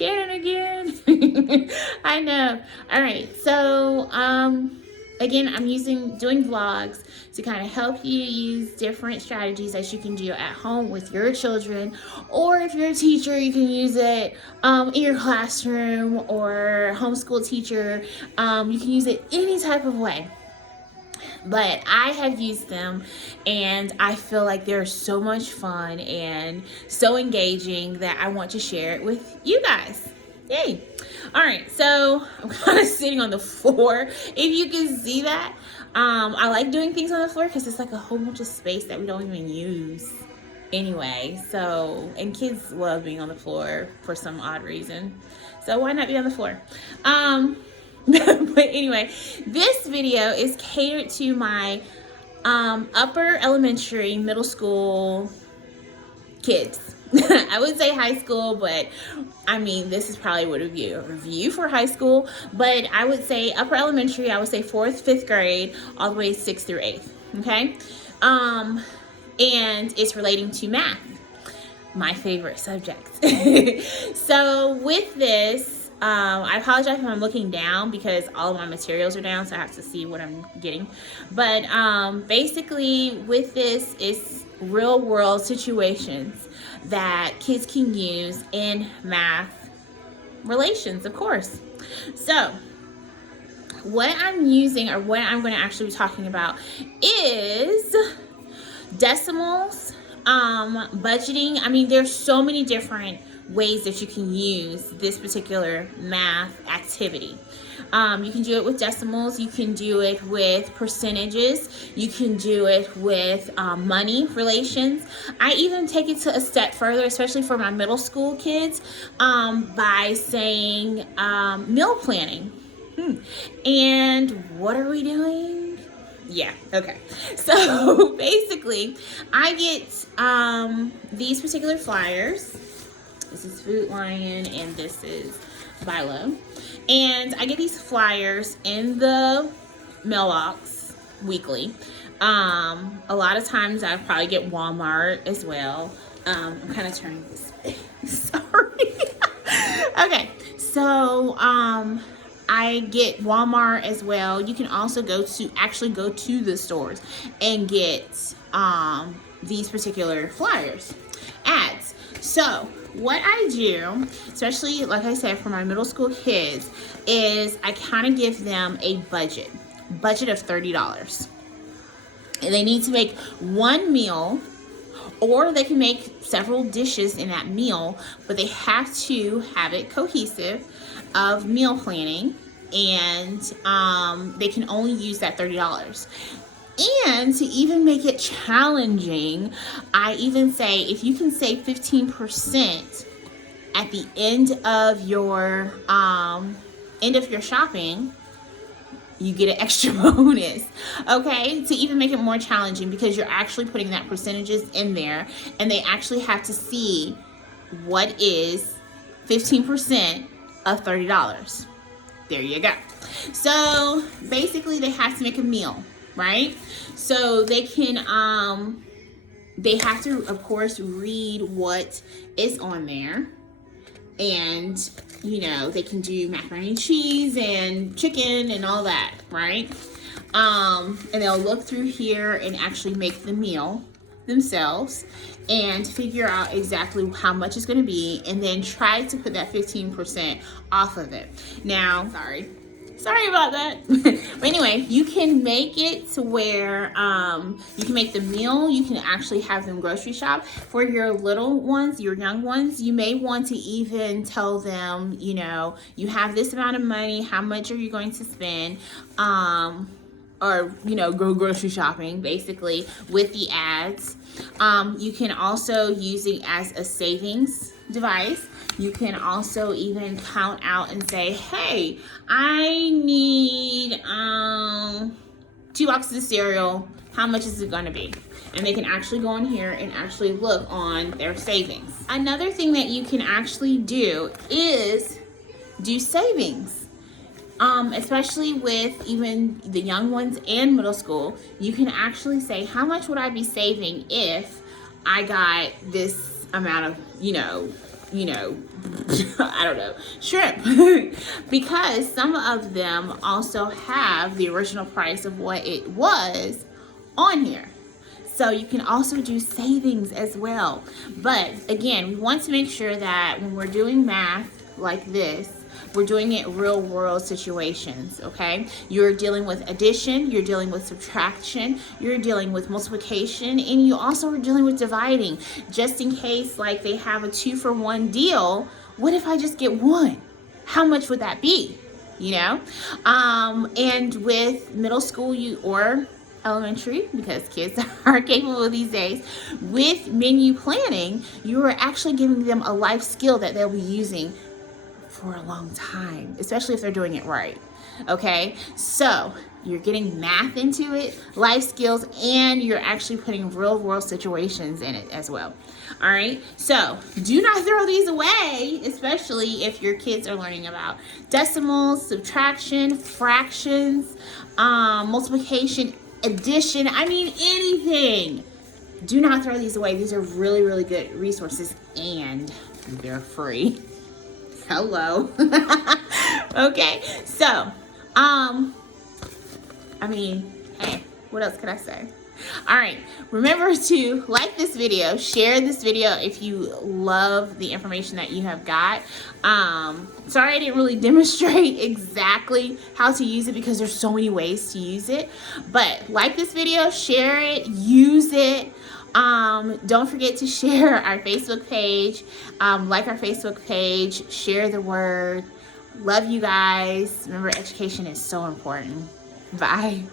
Shannon again. I know. All right. So, again, I'm doing vlogs to kind of help you use different strategies that you can do at home with your children, or if you're a teacher, you can use it in your classroom, or homeschool teacher. You can use it any type of way. But I have used them and I feel like they're so much fun and so engaging that I want to share it with you guys. Yay. All right, so I'm kind of sitting on the floor, if you can see that. I like doing things on the floor because it's like a whole bunch of space that we don't even use anyway. So, and kids love being on the floor for some odd reason. So why not be on the floor? But anyway, this video is catered to my upper elementary, middle school kids. I would say high school, but I mean, this is probably would be a review for high school, but I would say upper elementary, I would say 4th, 5th grade, all the way 6th through 8th, okay? And it's relating to math, my favorite subject. So with this, I apologize if I'm looking down because all of my materials are down, so I have to see what I'm getting. But basically with this, it's real world situations that kids can use in math relations, of course. So what I'm using, or what I'm going to actually be talking about, is decimals, budgeting. I mean, there's so many different ways that you can use this particular math activity. You can do it with decimals, you can do it with percentages, you can do it with money relations. I even take it to a step further, especially for my middle school kids, by saying meal planning. And what are we doing? Yeah, okay. So basically, I get these particular flyers. This is Food Lion and this is Bilo. And I get these flyers in the mailbox weekly. A lot of times I probably get Walmart as well. I'm kind of turning this. Sorry. Okay, so I get Walmart as well. You can also go to the stores and get these particular flyers, ads. So what I do, especially like I said for my middle school kids, is I kind of give them a budget of $30. And they need to make one meal, or they can make several dishes in that meal, but they have to have it cohesive of meal planning, and they can only use that $30. And to even make it challenging, I even say if you can save 15% at the end of your shopping, you get an extra bonus. Okay, to even make it more challenging, because you're actually putting that percentages in there, and they actually have to see what is 15% of $30. There you go. So basically, they have to make a meal, right? So they can they have to, of course, read what is on there, and you know, they can do macaroni and cheese and chicken and all that, right? And they'll look through here and actually make the meal themselves and figure out exactly how much it's going to be, and then try to put that 15% off of it. Now, sorry about that. But anyway, you can make it to where you can make the meal. You can actually have them grocery shop. For your little ones, your young ones, you may want to even tell them, you know, you have this amount of money, how much are you going to spend, or, you know, go grocery shopping, basically, with the ads. You can also use it as a savings device. You can also even count out and say, hey, I need 2 boxes of cereal. How much is it going to be? And they can actually go in here and actually look on their savings. Another thing that you can actually do is do savings. Especially with even the young ones and middle school, you can actually say, how much would I be saving if I got this amount of, you know, you know, I don't know, shrimp. Because some of them also have the original price of what it was on here. So you can also do savings as well. But again, we want to make sure that when we're doing math like this, we're doing it real world situations, okay? You're dealing with addition, you're dealing with subtraction, you're dealing with multiplication, and you also are dealing with dividing. Just in case like they have a 2-for-1 deal, what if I just get one? How much would that be? You know? And with middle school or elementary, because kids are capable these days, with menu planning, you are actually giving them a life skill that they'll be using for a long time, especially if they're doing it right. Okay, so you're getting math into it, life skills, and you're actually putting real world situations in it as well. All right, so do not throw these away, especially if your kids are learning about decimals, subtraction, fractions, multiplication, addition. I mean, anything. Do not throw these away. These are really, really good resources, and they're free. Hello. Okay, so I mean, hey, what else can I say? All right, remember to like this video, share this video if you love the information that you have got. Sorry I didn't really demonstrate exactly how to use it because there's so many ways to use it, but like this video, share it, use it. Don't forget to share our Facebook page, like our Facebook page, share the word. Love you guys. Remember, education is so important. Bye.